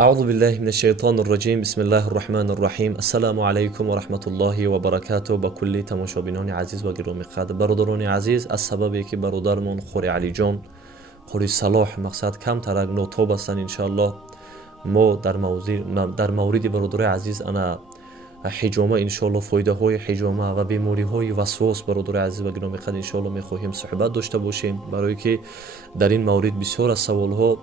أعوذ بالله من الشيطان الرجيم بسم الله الرحمن الرحيم السلام عليكم ورحمة الله وبركاته بكل تماشابینان عزیز و گرامی قدر برادران عزیز از سببی که برادرمون خوری علی جان خوری صلاح مقصد کم ترک نوتاب هستن انشاءالله ما در مورد برادر عزیز انا حجامه انشاءالله فایده های حجامه و بیماری های وسواس برادر عزیز و گرامی قدر انشاءالله میخواهیم صحبت داشته باشیم برای که در این مورد بسیار از سوال ها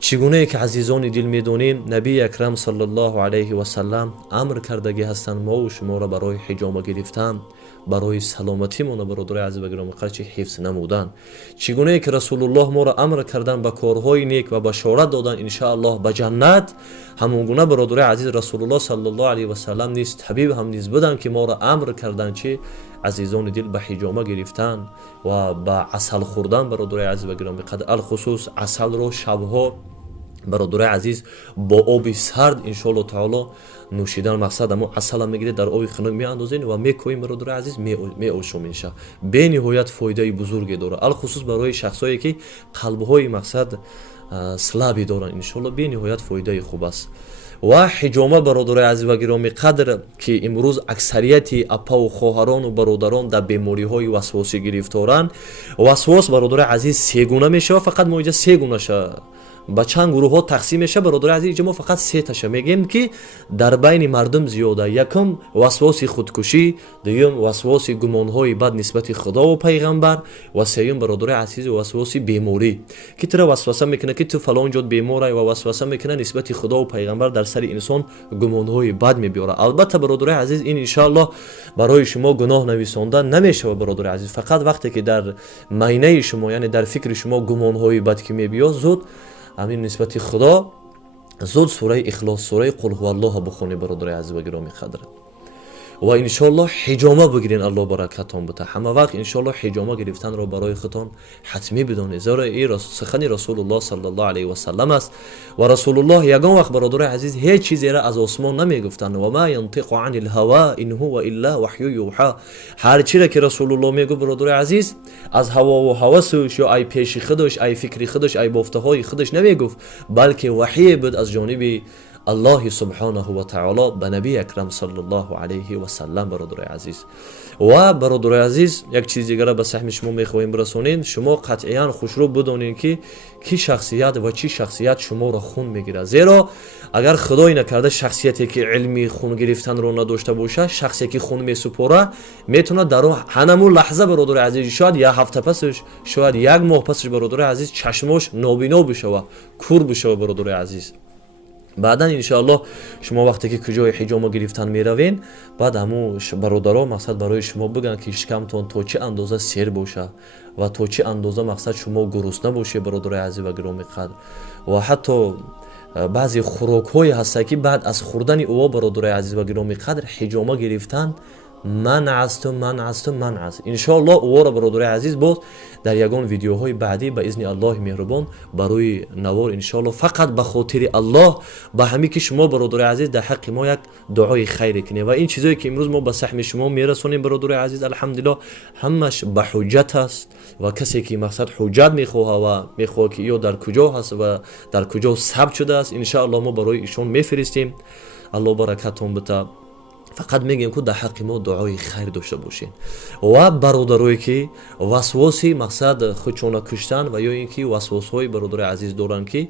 چگونه که عزیزان دل میدونیم نبی اکرم صلی الله علیه و سلم امر کردگی هستند ما و شما را برای حجامه گرفتن برای سلامتی ما برادر عزیز و گرامی قدر حفظ نمودن چگونه که رسول الله ما را امر کردن به کارهای نیک و بشارت دادن ان شاء الله به جنت همون گونه برادر عزیز رسول الله صلی الله علیه و سلم نیز طبیب هم نیز بودن که ما را امر کردن چه عزیزان دل به حجامه گرفتن و به عسل خوردن برادر عزیز و گرامی قدر الخصوص عسل رو شبها برادر عزیز با آب سرد ان شاء الله تعالی نوشیدن مقصد اما عسل میگیره در آب خنک میاندازین و میکوین برادر عزیز میآشوم میشه به نهایت فایده بزرگی داره الخصوص برای شخصایی که قلبهای مقصد سلابی دارن ان شاء الله به نهایت فایده خوب است و حجامه برادر عزیز و گرامی قدر که امروز اکثریت اپا و خواهران و برادران در بیماری های وسواسی گرفتارن وسواس برادر عزیز سه گونه میشه فقط ما اینجا سه گونه شه با چند گروه ها تقسیم میشه برادر عزیز ما فقط سه تاشه میگیم که در بین مردم زیاده یکم وسواس خودکشی دوم وسواس گمان های بد نسبت خدا و پیغمبر و سوم برادر عزیز وسواس بیماری که تو وسوسه میکنه که تو فلان جد بیماره و وسوسه میکنه نسبت خدا و پیغمبر در سر انسان گمان های بد میبیاره البته برادر عزیز این ان شاء الله برای شما گناه نویسنده نمیشه برادر عزیز فقط وقتی که در معنی شما یعنی در فکر شما گمان های بد که میبیاد زود همین نسبت خدا زود سوره اخلاص سوره قل هو الله بخونی برادر عزیز و گرامی قدر و ان شاء الله حجامه بگیرین الله برکتتون بده همه وقت ان شاء الله حجامه گرفتن را برای خودتون حتمی بدونید زیرا این سخن رسول الله صلی الله علیه و سلم است و رسول الله یگان وقت برادر عزیز هیچ چیزی را از آسمان نمیگفتن و ما ينطق عن الهوا ان هو الا وحی یوحى هر چیزی که رسول الله میگه برادر عزیز از هوا و هوسش یا ای پیش خودش ای فکری خودش ای بافته های خودش نمیگفت بلکه وحی بود از جانب الله سبحانه و تعالی به نبی اکرم صلی الله علیه و سلم برادر عزیز و برادر عزیز یک چیز دیگه به سهم شما میخوایم برسونیم شما قطعا خوشرو بدونین که کی شخصیت و چی شخصیت شما را خون میگیره زیرا اگر خدای نکرده شخصیتی که علمی خون گرفتن رو نداشته باشه شخصی که خون میسپره میتونه در همون لحظه برادر عزیز شاید یک هفته پسش شاید یک ماه پسش برادر عزیز چشمش نابینا بشه و کور بشه برادر عزیز بعدا ان شاء الله شما وقتی که کجای حجامه گرفتن میروین بعد همو برادرها مقصد برای شما بگن که شکمتون تا چه اندازه سیر باشه و تا چه اندازه مقصد شما گرسنه باشه برادر عزیز و گرامی قدر و حتی بعضی خوراک های هست که بعد از خوردن او برادر عزیز و گرامی قدر حجامه گرفتن منع است ان شاء الله او را برادر عزیز بود در یگان ویدیوهای بعدی به اذن الله مهربان برای نوار ان شاء الله فقط به خاطر الله به همین که شما برادر عزیز در حق ما یک دعای خیر کنید و این چیزایی که امروز ما به سهم شما میرسونیم برادر عزیز الحمدلله همش به حجت است و کسی که مقصد حجت میخواه و میخواه که یا در کجا هست و در کجا ثبت شده است ان شاء الله ما برای ایشون میفرستیم الله برکتون بده فقط میگیم که در حق ما دعای خیر داشته باشین و برادرایی که وسواسی مقصد خودشون کشتن و یا اینکه وسواسهای برادر عزیز دارن که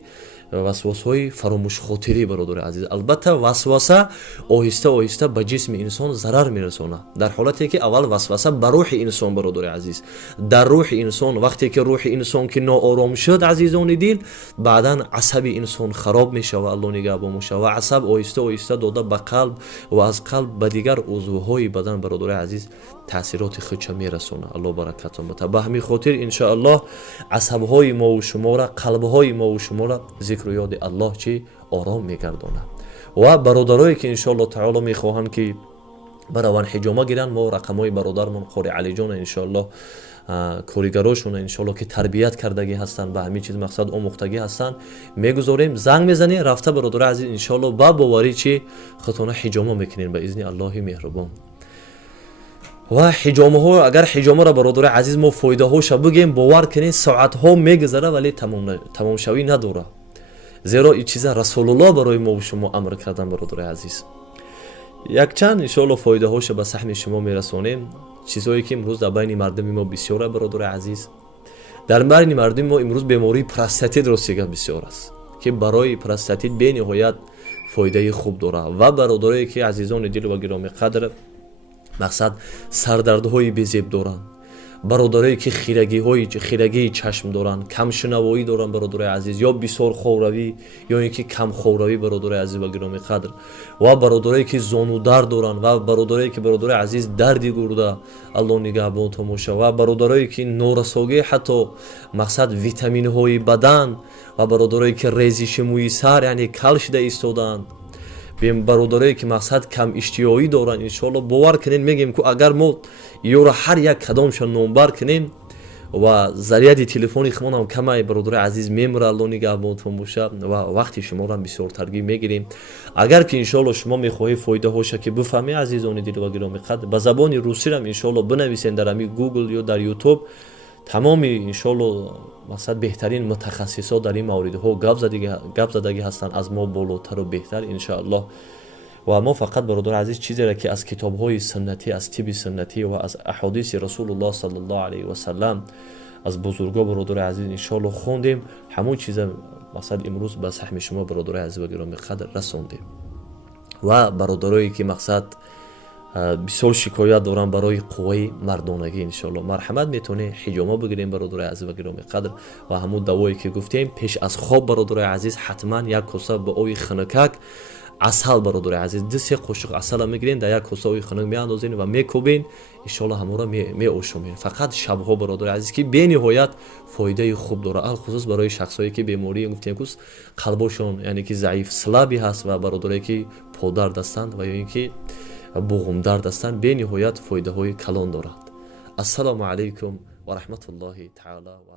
وسواسهای فراموش خاطری برادر عزیز البته وسوسه آهسته آهسته به جسم انسان ضرر میرسونه در حالتی که اول وسوسه به روح انسان برادر عزیز در روح انسان وقتی که روح انسان که ناآرام شد عزیزان دل بعدا عصب انسان خراب میشه و الله نگهبان میشه و عصب آهسته آهسته داده به قلب و از قلب به دیگر عضوهای بدن برادر عزیز تاثیرات خودش میرسونه الله برکتون بده به همین خاطر ان شاء الله عصبهای ما و شما را قلبهای ما و شما را ذکر و یاد الله چی آرام میگردونه و برادرایی که ان شاء الله تعالی میخواهن که بروان حجامه گیرن ما رقمای برادرمون قاری علی جان ان شاء الله کارگراشون ان شاء الله که تربیت کردگی هستن به همین چیز مقصد آموختگی هستن میگذاریم زنگ میزنی رفته برادر عزیز ان شاء الله با باوری چی خودتون حجامه میکنین به اذن الله مهربان و حجامه ها اگر حجامه را برادر عزیز ما فایده هاش بگیم باور کنین ساعت ها میگذره ولی تمام شوی نداره зеро ин чиза расулуллоҳ барои мо ва шумо амр кардан. бародари азиз, якчанд иншоалло фоидаҳоша ба саҳми шумо мерасонем. чизҳое ки имрӯз дар байни мардуми мо бисёр аст. бародари азиз, дар байни мардуми мо имрӯз бемории простатит ростига бисёр аст ки барои простатит бениҳоят фоидаи хуб дорад. ва бародарое ки азизони дил ва гиромиқадр, мақсад сардардҳои безеб доранд, бародарое ки хирагии чашм доранд, камшунавоӣ доранд бародари азиз, ё бисёр ховравӣ ё ин ки камховравӣ бародари азиз ва гиромиқадр, ва бародарое ки зонудард доранд, ва бародарое ки бародари азиз дарди гурда, аллоҳ нигаҳбон тамоша, ва бародарое ки норасогӣ ҳатто мақсад витаминҳои бадан, ва бародарое ки резиши мӯи сар яъне кал шуда истодаанд, бародарое ки мақсад кам иштиҳоӣ доранд. иншоалло бовар кунед, мегӯем ки агар мо ёро ҳар як кадомша номбар кунем ва заряди телефони хумонам камай, бародари азиз мемура, аллоҳ нигаҳбонтон боша, ва вақти шуморам бисёр таргиб мегирем. агар ки иншоалло шумо мехоҳед фоидаҳоша ки буфаҳмед, азизони дил ва гиромиқадр, ба забони русирам иншоалло бинависен дар ҳамин Google ё дар YouTube. тамоми иншоалло мақсад беҳтарин мутахассисот дар ин мавридҳо гап задагӣ ҳастанд аз мо болотару беҳтар иншааллоҳ. ва мо фақат бародари азиз чизеро ки аз китобҳои суннатӣ, аз тиби суннатӣ ва аз аҳодиси расулуллоҳ саллаллоҳу алайҳи васалам, аз бузургҳо бародари азиз иншоалло хондем, ҳамон чиза мақсад имрӯз ба саҳми шумо бародари азиз ва гиромиқадр расондем. ва бародарое ки мақсад бисёр шикоят дорам барои қувваи мардонагӣ, иншоалло марҳамат метавонем ҳиҷома бигирем бародари азиз ва гиромиқадр. ва ҳамун давое ки гуфтем, пеш аз хоб бародари азиз ҳатман як коса бо оби хунукак асал, бародари азиз, 2-3 қошиқ асала мегирем, дар як коса оби хунук меандозем ва мекӯбем, иншоалло ҳамора меошомем. фақат шабҳо бародари азиз ки бениҳоят фоидаи хуб дорад, алхусус барои шахсое ки бемории гуфтем ки қалбошон яъне ки заиф слаби ҳаст, ва бародаре ки подард ҳастанд ва ё ин ки буғумдард ҳастанд, бениҳоят фоидаҳои калон дорад. ассалому алайкум ва раҳматуллоҳи таъала ва